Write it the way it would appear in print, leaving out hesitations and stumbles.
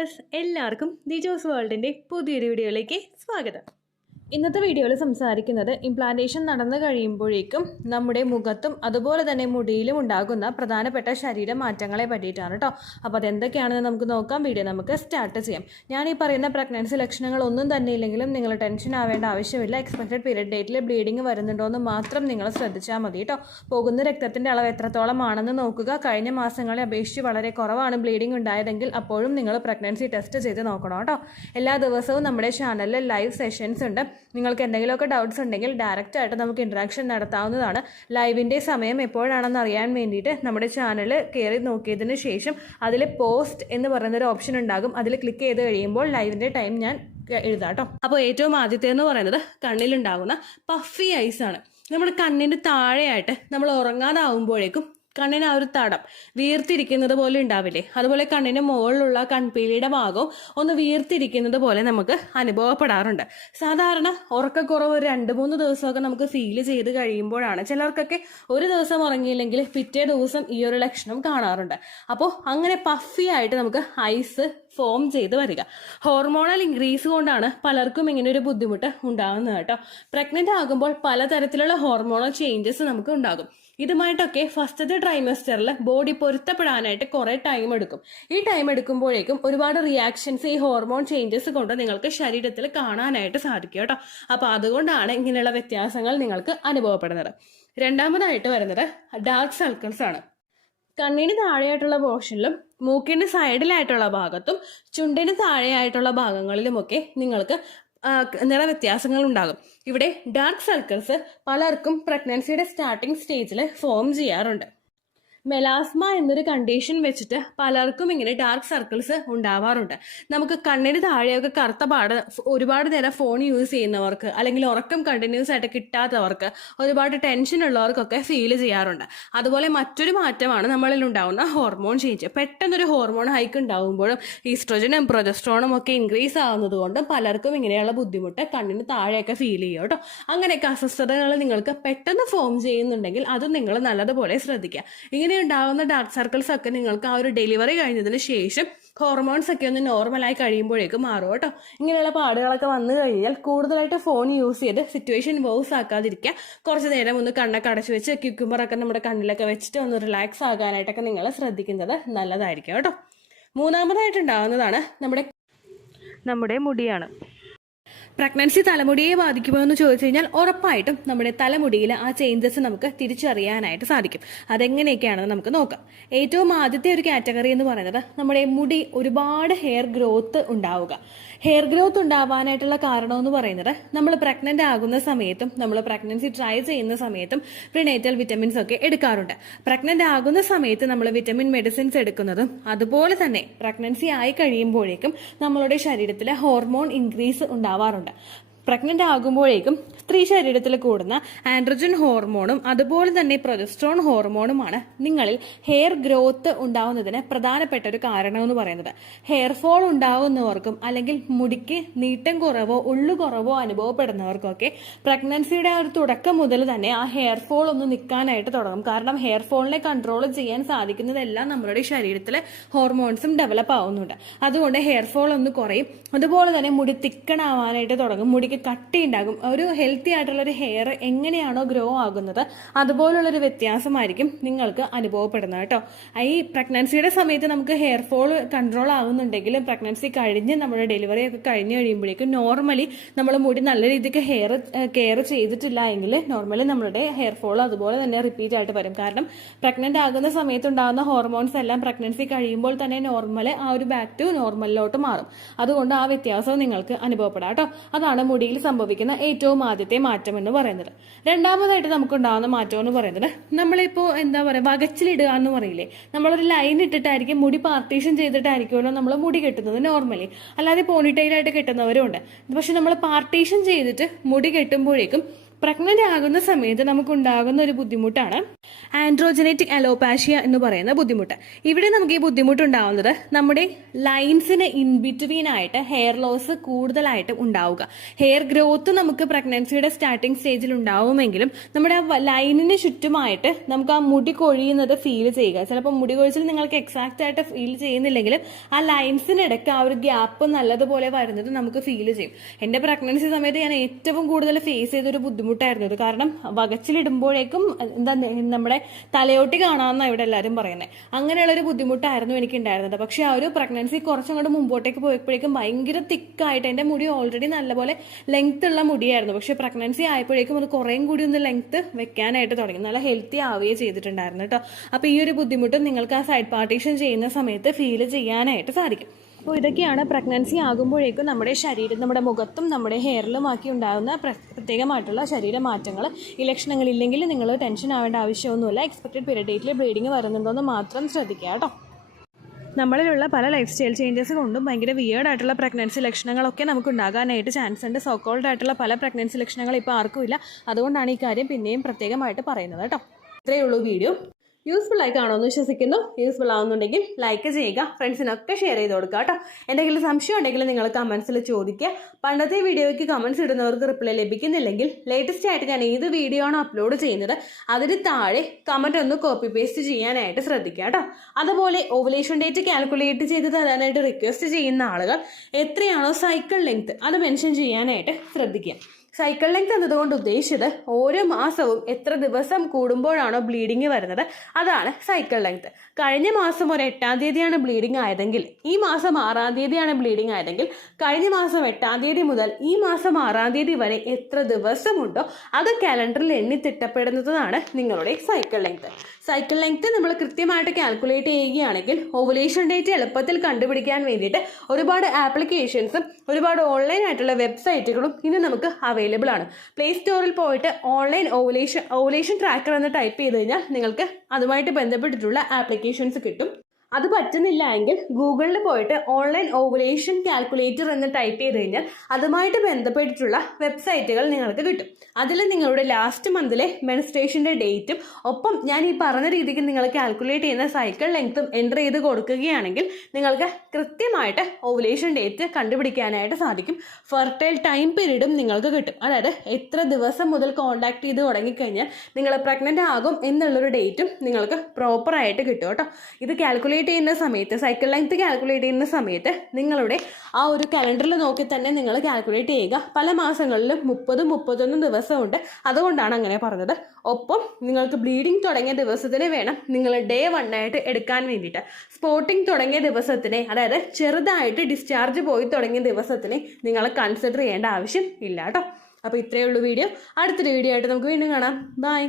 Dears, എല്ലാവർക്കും ദിജോസ് വേൾഡിൻ്റെ പുതിയൊരു വീഡിയോയിലേക്ക് സ്വാഗതം. ഇന്നത്തെ വീഡിയോയിൽ സംസാരിക്കുന്നത് ഇംപ്ലാന്റേഷൻ നടന്നു കഴിയുമ്പോഴേക്കും നമ്മുടെ മുഖത്തും അതുപോലെ തന്നെ മുടിയിലും ഉണ്ടാകുന്ന പ്രധാനപ്പെട്ട ശരീര മാറ്റങ്ങളെ പറ്റിയിട്ടാണ് കേട്ടോ. അപ്പോൾ അതെന്തൊക്കെയാണെന്ന് നമുക്ക് നോക്കാം. വീഡിയോ നമുക്ക് സ്റ്റാർട്ട് ചെയ്യാം. ഞാൻ ഈ പറയുന്ന പ്രഗ്നൻസി ലക്ഷണങ്ങൾ ഒന്നും തന്നെ ഇല്ലെങ്കിലും നിങ്ങൾ ടെൻഷൻ ആവേണ്ട ആവശ്യമില്ല. എക്സ്പെക്റ്റഡ് പീരിയഡ് ഡേറ്റിൽ ബ്ലീഡിങ് വരുന്നുണ്ടോ എന്ന് മാത്രം നിങ്ങൾ ശ്രദ്ധിച്ചാൽ മതി കേട്ടോ. പോകുന്ന രക്തത്തിൻ്റെ അളവ് എത്രത്തോളം ആണെന്ന് നോക്കുക. കഴിഞ്ഞ മാസങ്ങളെ അപേക്ഷിച്ച് വളരെ കുറവാണ് ബ്ലീഡിങ് ഉണ്ടായതെങ്കിൽ അപ്പോഴും നിങ്ങൾ പ്രഗ്നൻസി ടെസ്റ്റ് ചെയ്ത് നോക്കണം കേട്ടോ. എല്ലാ ദിവസവും നമ്മുടെ ചാനലിൽ ലൈവ് സെഷൻസ് ഉണ്ട്. നിങ്ങൾക്ക് എന്തെങ്കിലുമൊക്കെ ഡൗട്ട്സ് ഉണ്ടെങ്കിൽ ഡയറക്റ്റായിട്ട് നമുക്ക് ഇൻട്രാക്ഷൻ നടത്താവുന്നതാണ്. ലൈവിൻ്റെ സമയം എപ്പോഴാണെന്ന് അറിയാൻ വേണ്ടിയിട്ട് നമ്മുടെ ചാനൽ കയറി നോക്കിയതിന് ശേഷം അതിൽ പോസ്റ്റ് എന്ന് പറയുന്നൊരു ഓപ്ഷൻ ഉണ്ടാകും. അതിൽ ക്ലിക്ക് ചെയ്ത് കഴിയുമ്പോൾ ലൈവിൻ്റെ ടൈം ഞാൻ എഴുതാം കേട്ടോ. അപ്പോൾ ഏറ്റവും ആദ്യത്തെ എന്ന് പറയുന്നത് കണ്ണിലുണ്ടാകുന്ന പഫി ഐസ് ആണ്. നമ്മുടെ കണ്ണിൻ്റെ താഴെയായിട്ട് നമ്മൾ ഉറങ്ങാതാവുമ്പോഴേക്കും കണ്ണിന് ആ ഒരു തടം വീർത്തിരിക്കുന്നത് പോലെ ഉണ്ടാവില്ലേ, അതുപോലെ കണ്ണിന് മുകളിലുള്ള കൺപീലിയുടെ ഭാഗവും ഒന്ന് വീർത്തിരിക്കുന്നത് പോലെ നമുക്ക് അനുഭവപ്പെടാറുണ്ട്. സാധാരണ ഉറക്കക്കുറവ് ഒരു 2-3 ദിവസമൊക്കെ നമുക്ക് ഫീൽ ചെയ്ത് കഴിയുമ്പോഴാണ്, ചിലർക്കൊക്കെ ഒരു ദിവസം ഉറങ്ങിയില്ലെങ്കിൽ പിറ്റേ ദിവസം ഈ ഒരു ലക്ഷണം കാണാറുണ്ട്. അപ്പോൾ അങ്ങനെ പഫി ആയിട്ട് നമുക്ക് ഐസ് ഫോം ചെയ്ത് വരിക. ഹോർമോണൽ ഇൻക്രീസ് കൊണ്ടാണ് പലർക്കും ഇങ്ങനെ ഒരു ബുദ്ധിമുട്ട് ഉണ്ടാകുന്നത് കേട്ടോ. പ്രഗ്നന്റ് ആകുമ്പോൾ പലതരത്തിലുള്ള ഹോർമോണൽ ചേഞ്ചസ് നമുക്ക് ഉണ്ടാകും. ഇതുമായിട്ടൊക്കെ ഫസ്റ്റത്തെ ട്രൈമസ്റ്ററിൽ ബോഡി പൊരുത്തപ്പെടാനായിട്ട് കുറേ ടൈം എടുക്കും. ഈ ടൈം എടുക്കുമ്പോഴേക്കും ഒരുപാട് റിയാക്ഷൻസ് ഈ ഹോർമോൺ ചേഞ്ചസ് കൊണ്ട് നിങ്ങൾക്ക് ശരീരത്തിൽ കാണാനായിട്ട് സാധിക്കും കേട്ടോ. അപ്പോൾ അതുകൊണ്ടാണ് ഇങ്ങനെയുള്ള വ്യത്യാസങ്ങൾ നിങ്ങൾക്ക് അനുഭവപ്പെടുന്നത്. രണ്ടാമതായിട്ട് വരുന്നത് ഡാർക്ക് സർക്കിൾസ് ആണ്. കണ്ണിന് താഴെയായിട്ടുള്ള പോർഷനിലും മൂക്കിന് സൈഡിലായിട്ടുള്ള ഭാഗത്തും ചുണ്ടിന് താഴെയായിട്ടുള്ള ഭാഗങ്ങളിലുമൊക്കെ നിങ്ങൾക്ക് നിറവ്യത്യാസങ്ങൾ ഉണ്ടാകും. ഇവിടെ ഡാർക്ക് സർക്കിൾസ് പലർക്കും പ്രഗ്നൻസിയുടെ സ്റ്റാർട്ടിംഗ് സ്റ്റേജിൽ ഫോം ചെയ്യാറുണ്ട്. മെലാസ്മ എന്നൊരു കണ്ടീഷൻ വെച്ചിട്ട് പലർക്കും ഇങ്ങനെ ഡാർക്ക് സർക്കിൾസ് ഉണ്ടാവാറുണ്ട്. നമുക്ക് കണ്ണിന് താഴെയൊക്കെ കറുത്ത പാട് ഒരുപാട് നേരം ഫോൺ യൂസ് ചെയ്യുന്നവർക്ക്, അല്ലെങ്കിൽ ഉറക്കം കണ്ടിന്യൂസ് ആയിട്ട് കിട്ടാത്തവർക്ക്, ഒരുപാട് ടെൻഷൻ ഉള്ളവർക്കൊക്കെ ഫീൽ ചെയ്യാറുണ്ട്. അതുപോലെ മറ്റൊരു മാറ്റമാണ് നമ്മളിൽ ഉണ്ടാകുന്ന ഹോർമോൺ ചേഞ്ച്. പെട്ടെന്നൊരു ഹോർമോൺ ഹൈക്ക് ഉണ്ടാകുമ്പോഴും ഈസ്ട്രോജനും പ്രൊജസ്ട്രോണും ഒക്കെ ഇൻക്രീസ് ആവുന്നത് കൊണ്ടും പലർക്കും ഇങ്ങനെയുള്ള ബുദ്ധിമുട്ട് കണ്ണിന് താഴെയൊക്കെ ഫീൽ ചെയ്യും കേട്ടോ. അങ്ങനെയൊക്കെ അസ്വസ്ഥതകൾ നിങ്ങൾക്ക് പെട്ടെന്ന് ഫോം ചെയ്യുന്നുണ്ടെങ്കിൽ അത് നിങ്ങൾ നല്ലതുപോലെ ശ്രദ്ധിക്കുക. ഇങ്ങനെ ഉണ്ടാകുന്ന ഡാർക്ക് സർക്കിൾസ് ഒക്കെ നിങ്ങൾക്ക് ആ ഒരു ഡെലിവറി കഴിഞ്ഞതിന് ശേഷം ഹോർമോൺസ് ഒക്കെ ഒന്ന് നോർമലായി കഴിയുമ്പോഴേക്കും മാറും കേട്ടോ. ഇങ്ങനെയുള്ള പാടുകളൊക്കെ വന്നു കഴിഞ്ഞാൽ കൂടുതലായിട്ട് ഫോൺ യൂസ് ചെയ്ത് സിറ്റുവേഷൻ വേഴ്സ് ആക്കാതിരിക്കുക. കുറച്ച് നേരം ഒന്ന് കണ്ണൊക്കെ അടച്ചു വെച്ച് ക്യൂക്കുമ്പറൊക്കെ നമ്മുടെ കണ്ണിലൊക്കെ വെച്ചിട്ട് ഒന്ന് റിലാക്സ് ആകാനായിട്ടൊക്കെ നിങ്ങൾ ശ്രദ്ധിക്കുന്നത് നല്ലതായിരിക്കും കേട്ടോ. മൂന്നാമതായിട്ടുണ്ടാകുന്നതാണ് നമ്മുടെ മുടിയാണ്. പ്രഗ്നൻസി തലമുടിയെ ബാധിക്കുമോ എന്ന് ചോദിച്ചു കഴിഞ്ഞാൽ ഉറപ്പായിട്ടും നമ്മുടെ തലമുടിയിൽ ആ ചേഞ്ചസ് നമുക്ക് തിരിച്ചറിയാനായിട്ട് സാധിക്കും. അതെങ്ങനെയൊക്കെയാണെന്ന് നമുക്ക് നോക്കാം. ഏറ്റവും ആദ്യത്തെ ഒരു കാറ്റഗറി എന്ന് പറയുന്നത് നമ്മുടെ മുടി ഒരുപാട് ഹെയർ ഗ്രോത്ത് ഉണ്ടാവുക. ഹെയർ ഗ്രോത്ത് ഉണ്ടാവാനായിട്ടുള്ള കാരണം എന്ന് പറയുന്നത് നമ്മൾ പ്രഗ്നന്റ് ആകുന്ന സമയത്തും നമ്മൾ പ്രഗ്നൻസി ട്രൈ ചെയ്യുന്ന സമയത്തും പ്രിനേറ്റൽ വിറ്റമിൻസ് ഒക്കെ എടുക്കാറുണ്ട്. പ്രഗ്നന്റ് ആകുന്ന സമയത്ത് നമ്മൾ വിറ്റമിൻ മെഡിസിൻസ് എടുക്കുന്നതും അതുപോലെ തന്നെ പ്രഗ്നൻസി ആയി കഴിയുമ്പോഴേക്കും നമ്മളുടെ ശരീരത്തിൽ ഹോർമോൺ ഇൻക്രീസ് ഉണ്ടാവാറുണ്ട്. പ്രഗ്നന്റ് ആകുമ്പോഴേക്കും സ്ത്രീ ശരീരത്തിൽ കൂടുന്ന ആൻഡ്രോജൻ ഹോർമോണും അതുപോലെ തന്നെ പ്രൊജസ്ട്രോൺ ഹോർമോണുമാണ് നിങ്ങളിൽ ഹെയർ ഗ്രോത്ത് ഉണ്ടാവുന്നതിന് പ്രധാനപ്പെട്ട ഒരു കാരണം എന്ന് പറയുന്നത്. ഹെയർ ഫോൾ ഉണ്ടാവുന്നവർക്കും അല്ലെങ്കിൽ മുടിക്ക് നീട്ടം കുറവോ ഉള്ളു കുറവോ അനുഭവപ്പെടുന്നവർക്കൊക്കെ പ്രഗ്നൻസിയുടെ ഒരു തുടക്കം മുതൽ തന്നെ ആ ഹെയർ ഫോൾ ഒന്ന് നിൽക്കാനായിട്ട് തുടങ്ങും. കാരണം ഹെയർ ഫോളിനെ കൺട്രോൾ ചെയ്യാൻ സാധിക്കുന്നതെല്ലാം നമ്മുടെ ശരീരത്തിലെ ഹോർമോൺസും ഡെവലപ്പ് ആവുന്നുണ്ട്. അതുകൊണ്ട് ഹെയർ ഫോൾ ഒന്ന് കുറയും. അതുപോലെ തന്നെ മുടി തിക്കണാവാനായിട്ട് തുടങ്ങും. മുടിക്ക് കട്ടി ഉണ്ടാകും. ഒരു ഹെൽത്തി ആയിട്ടുള്ള ഒരു ഹെയർ എങ്ങനെയാണോ ഗ്രോ ആകുന്നത് അതുപോലുള്ളൊരു വ്യത്യാസമായിരിക്കും നിങ്ങൾക്ക് അനുഭവപ്പെടുന്നത് കേട്ടോ. ഈ പ്രഗ്നൻസിയുടെ സമയത്ത് നമുക്ക് ഹെയർ ഫോൾ കൺട്രോൾ ആകുന്നുണ്ടെങ്കിലും പ്രഗ്നൻസി കഴിഞ്ഞ് നമ്മുടെ ഡെലിവറി ഒക്കെ കഴിഞ്ഞ് കഴിയുമ്പോഴേക്കും നോർമലി നമ്മൾ മുടി നല്ല രീതിക്ക് കെയർ ചെയ്തിട്ടില്ല എങ്കിൽ നോർമലി നമ്മുടെ ഹെയർ ഫോൾ അതുപോലെ തന്നെ റിപ്പീറ്റ് ആയിട്ട് വരും. കാരണം പ്രഗ്നന്റ് ആകുന്ന സമയത്ത് ഉണ്ടാകുന്ന ഹോർമോൺസ് എല്ലാം പ്രഗ്നൻസി കഴിയുമ്പോൾ തന്നെ നോർമൽ ആ ഒരു ബാക്ക് ടു നോർമലിലോട്ട് മാറും. അതുകൊണ്ട് ആ വ്യത്യാസവും നിങ്ങൾക്ക് അനുഭവപ്പെടാം കേട്ടോ. അതാണ് മുടിയിൽ സംഭവിക്കുന്ന ഏറ്റവും ആദ്യത്തെ മാറ്റം എന്ന് പറയുന്നത്. രണ്ടാമതായിട്ട് നമുക്കുണ്ടാകുന്ന മാറ്റം എന്ന് പറയുന്നത് നമ്മളിപ്പോൾ എന്താ പറയുക, വകച്ചിലിടുക എന്ന് പറയില്ലേ, നമ്മളൊരു ലൈൻ ഇട്ടിട്ടായിരിക്കും മുടി പാർട്ടീഷൻ ചെയ്തിട്ടായിരിക്കുമല്ലോ നമ്മൾ മുടി കെട്ടുന്നത് നോർമലി. അല്ലാതെ പോണിറ്റൈലായിട്ട് കെട്ടുന്നവരും ഉണ്ട്. പക്ഷെ നമ്മൾ പാർട്ടീഷൻ ചെയ്തിട്ട് മുടി കെട്ടുമ്പോഴേക്കും പ്രഗ്നന്റ് ആകുന്ന സമയത്ത് നമുക്കുണ്ടാകുന്ന ഒരു ബുദ്ധിമുട്ടാണ് ആൻഡ്രോജനറ്റിക് അലോപാഷ്യ എന്ന് പറയുന്ന ബുദ്ധിമുട്ട്. ഇവിടെ നമുക്ക് ഈ ബുദ്ധിമുട്ടുണ്ടാവുന്നത് നമ്മുടെ ലൈൻസിന് ഇൻ ബിറ്റ്വീൻ ആയിട്ട് ഹെയർ ലോസ് കൂടുതലായിട്ട് ഉണ്ടാവുക. ഹെയർ ഗ്രോത്ത് നമുക്ക് പ്രഗ്നൻസിയുടെ സ്റ്റാർട്ടിംഗ് സ്റ്റേജിൽ ഉണ്ടാവുമെങ്കിലും നമ്മുടെ ആ ലൈനിന് ചുറ്റുമായിട്ട് നമുക്ക് ആ മുടി കൊഴിയുന്നത് ഫീൽ ചെയ്യുക. ചിലപ്പോൾ മുടി കൊഴിച്ചിൽ നിങ്ങൾക്ക് എക്സാക്റ്റ് ആയിട്ട് ഫീൽ ചെയ്യുന്നില്ലെങ്കിലും ആ ലൈൻസിനിടയ്ക്ക് ആ ഒരു ഗ്യാപ്പ് നല്ലതുപോലെ വരുന്നത് നമുക്ക് ഫീൽ ചെയ്യും. എൻ്റെ പ്രഗ്നൻസി സമയത്ത് ഞാൻ ഏറ്റവും കൂടുതൽ ഫേസ് ചെയ്തൊരു ബുദ്ധിമുട്ടായിരുന്നു ഇത്. കാരണം വകച്ചിലിടുമ്പോഴേക്കും നമ്മുടെ തലയോട്ടി കാണാമെന്നാണ് ഇവിടെ എല്ലാവരും പറയുന്നത്. അങ്ങനെയുള്ളൊരു ബുദ്ധിമുട്ടായിരുന്നു എനിക്ക് ഉണ്ടായിരുന്നത്. പക്ഷെ ആ ഒരു പ്രഗ്നൻസി കുറച്ചങ്ങോട്ട് മുമ്പോട്ടേക്ക് പോയപ്പോഴേക്കും ഭയങ്കര തിക്കായിട്ട്, എൻ്റെ മുടി ഓൾറെഡി നല്ലപോലെ ലെങ്ത് ഉള്ള മുടിയായിരുന്നു. പക്ഷെ പ്രഗ്നൻസി ആയപ്പോഴേക്കും അത് കുറേയും കൂടി ഒന്ന് ലെങ്ത് വെക്കാനായിട്ട് തുടങ്ങി. നല്ല ഹെൽത്തി ആവുകയും ചെയ്തിട്ടുണ്ടായിരുന്നു കേട്ടോ. അപ്പോൾ ഈ ഒരു ബുദ്ധിമുട്ടും നിങ്ങൾക്ക് ആ സൈഡ് പാർട്ടീഷൻ ചെയ്യുന്ന സമയത്ത് ഫീൽ ചെയ്യാനായിട്ട് സാധിക്കും. അപ്പോൾ ഇതൊക്കെയാണ് പ്രഗ്നൻസി ആകുമ്പോഴേക്കും നമ്മുടെ മുഖത്തും നമ്മുടെ ഹെയറിലുമാക്കി ഉണ്ടാകുന്ന പ്രത്യേകമായിട്ടുള്ള ശരീരമാറ്റങ്ങൾ. ഈ ലക്ഷണങ്ങളില്ലെങ്കിൽ നിങ്ങൾ ടെൻഷൻ ആവേണ്ട ആവശ്യമൊന്നുമില്ല. എക്സ്പെക്റ്റഡ് പീരിയഡ് ഡേറ്റിൽ ബ്ലീഡിങ് വരുന്നുണ്ടോയെന്ന് മാത്രം ശ്രദ്ധിക്കുക കേട്ടോ. നമ്മളിലുള്ള പല ലൈഫ് സ്റ്റൈൽ ചേഞ്ചസ് കൊണ്ടും ഭയങ്കര വിയേർഡായിട്ടുള്ള പ്രഗ്നൻസി ലക്ഷണങ്ങളൊക്കെ നമുക്ക് ഉണ്ടാകാനായിട്ട് ചാൻസ് ഉണ്ട്. സോക്കോൾഡ് ആയിട്ടുള്ള പല പ്രഗ്നൻസി ലക്ഷണങ്ങൾ ഇപ്പോൾ ആർക്കും ഇല്ല. അതുകൊണ്ടാണ് ഈ കാര്യം പിന്നെയും പ്രത്യേകമായിട്ട് പറയുന്നത് കേട്ടോ. ഇത്രയേ ഉള്ളൂ വീഡിയോ. യൂസ്ഫുൾ ആയി കാണുമെന്ന് വിശ്വസിക്കുന്നു. യൂസ്ഫുൾ ആവുന്നുണ്ടെങ്കിൽ ലൈക്ക് ചെയ്യുക, ഫ്രണ്ട്സിനൊക്കെ ഷെയർ ചെയ്ത് കൊടുക്കുക കേട്ടോ. എന്തെങ്കിലും സംശയം ഉണ്ടെങ്കിൽ നിങ്ങൾ കമൻസിൽ ചോദിക്കുക. പണ്ടത്തെ വീഡിയോയ്ക്ക് കമൻസ് ഇടുന്നവർക്ക് റിപ്ലൈ ലഭിക്കുന്നില്ലെങ്കിൽ ലേറ്റസ്റ്റ് ആയിട്ട് ഞാൻ ഏത് വീഡിയോ ആണോ അപ്ലോഡ് ചെയ്യുന്നത് അതിന് താഴെ കമൻറ്റ് ഒന്ന് കോപ്പി പേസ്റ്റ് ചെയ്യാനായിട്ട് ശ്രദ്ധിക്കുക കേട്ടോ. അതുപോലെ ഓവുലേഷൻ ഡേറ്റ് കാൽക്കുലേറ്റ് ചെയ്ത് തരാനായിട്ട് റിക്വസ്റ്റ് ചെയ്യുന്ന ആളുകൾ എത്രയാണോ സൈക്കിൾ ലെങ്ത് അത് മെൻഷൻ ചെയ്യാനായിട്ട് ശ്രദ്ധിക്കുക. സൈക്കിൾ ലെങ്ത് എന്നതുകൊണ്ട് ഉദ്ദേശിച്ചത് ഓരോ മാസവും എത്ര ദിവസം കൂടുമ്പോഴാണോ ബ്ലീഡിങ് വരുന്നത് അതാണ് സൈക്കിൾ ലെങ്ത്. കഴിഞ്ഞ മാസം ഒരു 8-ാം തീയതിയാണ് ബ്ലീഡിങ് ആയതെങ്കിൽ ഈ മാസം 6-ാം തീയതിയാണ് ബ്ലീഡിങ് ആയതെങ്കിൽ കഴിഞ്ഞ മാസം 8-ാം തീയതി മുതൽ ഈ മാസം 6-ാം തീയതി വരെ എത്ര ദിവസമുണ്ടോ അത് കാലണ്ടറിൽ എണ്ണി തിട്ടപ്പെടുന്നതാണ് നിങ്ങളുടെ സൈക്കിൾ ലെങ്ത്. സൈക്കിൾ ലെങ്ത് നമ്മൾ കൃത്യമായിട്ട് കാൽക്കുലേറ്റ് ചെയ്യുകയാണെങ്കിൽ ഓവുലേഷൻ ഡേറ്റ് എളുപ്പത്തിൽ കണ്ടുപിടിക്കാൻ വേണ്ടിയിട്ട് ഒരുപാട് ആപ്ലിക്കേഷൻസും ഒരുപാട് ഓൺലൈൻ ആയിട്ടുള്ള വെബ്സൈറ്റുകളും ഇന്ന് നമുക്ക് അവൈലബിൾ ആണ്. പ്ലേ സ്റ്റോറിൽ പോയിട്ട് ഓൺലൈൻ ഓവുലേഷൻ ട്രാക്കർ എന്ന് ടൈപ്പ് ചെയ്ത് കഴിഞ്ഞാൽ നിങ്ങൾക്ക് അതുമായിട്ട് ബന്ധപ്പെട്ടിട്ടുള്ള ആപ്ലിക്കേഷൻസ് കിട്ടും. അത് പറ്റുന്നില്ല എങ്കിൽ ഗൂഗിളിൽ പോയിട്ട് ഓൺലൈൻ ഓവുലേഷൻ കാൽക്കുലേറ്റർ എന്ന് ടൈപ്പ് ചെയ്ത് കഴിഞ്ഞാൽ അതുമായിട്ട് ബന്ധപ്പെട്ടിട്ടുള്ള വെബ്സൈറ്റുകൾ നിങ്ങൾക്ക് കിട്ടും. അതിൽ നിങ്ങളുടെ ലാസ്റ്റ് മന്തിലെ മെൻസ്ട്രേഷൻ്റെ ഡേറ്റും ഒപ്പം ഞാൻ ഈ പറഞ്ഞ രീതിക്ക് നിങ്ങൾ കാൽക്കുലേറ്റ് ചെയ്യുന്ന സൈക്കിൾ ലെങ്ത്തും എൻ്റർ ചെയ്ത് കൊടുക്കുകയാണെങ്കിൽ നിങ്ങൾക്ക് കൃത്യമായിട്ട് ഓവുലേഷൻ ഡേറ്റ് കണ്ടുപിടിക്കാനായിട്ട് സാധിക്കും. ഫെർട്ടൈൽ ടൈം പീരീഡും നിങ്ങൾക്ക് കിട്ടും. അതായത് എത്ര ദിവസം മുതൽ കോൺടാക്ട് ചെയ്ത് തുടങ്ങിക്കഴിഞ്ഞാൽ നിങ്ങൾ പ്രഗ്നൻ്റ് ആകും എന്നുള്ളൊരു ഡേറ്റും നിങ്ങൾക്ക് പ്രോപ്പറായിട്ട് കിട്ടും കേട്ടോ. ഇത് കാൽക്കുലേറ്റ് ചെയ്യുന്ന സമയത്ത് സൈക്കിൾ ലെങ്ത് കാൽക്കുലേറ്റ് ചെയ്യുന്ന സമയത്ത് നിങ്ങളുടെ ആ ഒരു കലണ്ടറിൽ നോക്കി തന്നെ നിങ്ങൾ കാൽക്കുലേറ്റ് ചെയ്യുക. പല മാസങ്ങളിലും 30-31 ദിവസമുണ്ട്. അതുകൊണ്ടാണ് അങ്ങനെ പറഞ്ഞത്. ഒപ്പം നിങ്ങൾക്ക് ബ്ലീഡിങ് തുടങ്ങിയ ദിവസത്തിന് വേണം നിങ്ങൾ ഡേ 1 ആയിട്ട് എടുക്കാൻ വേണ്ടിയിട്ട്. സ്പോട്ടിങ് തുടങ്ങിയ ദിവസത്തിനെ, അതായത് ചെറുതായിട്ട് ഡിസ്ചാർജ് പോയി തുടങ്ങിയ ദിവസത്തിനെ നിങ്ങൾ കൺസിഡർ ചെയ്യേണ്ട ആവശ്യം ഇല്ല കേട്ടോ. അപ്പോൾ ഇത്രയേ ഉള്ളൂ വീഡിയോ. അടുത്തൊരു വീഡിയോ ആയിട്ട് നമുക്ക് വീണ്ടും കാണാം. ബൈ.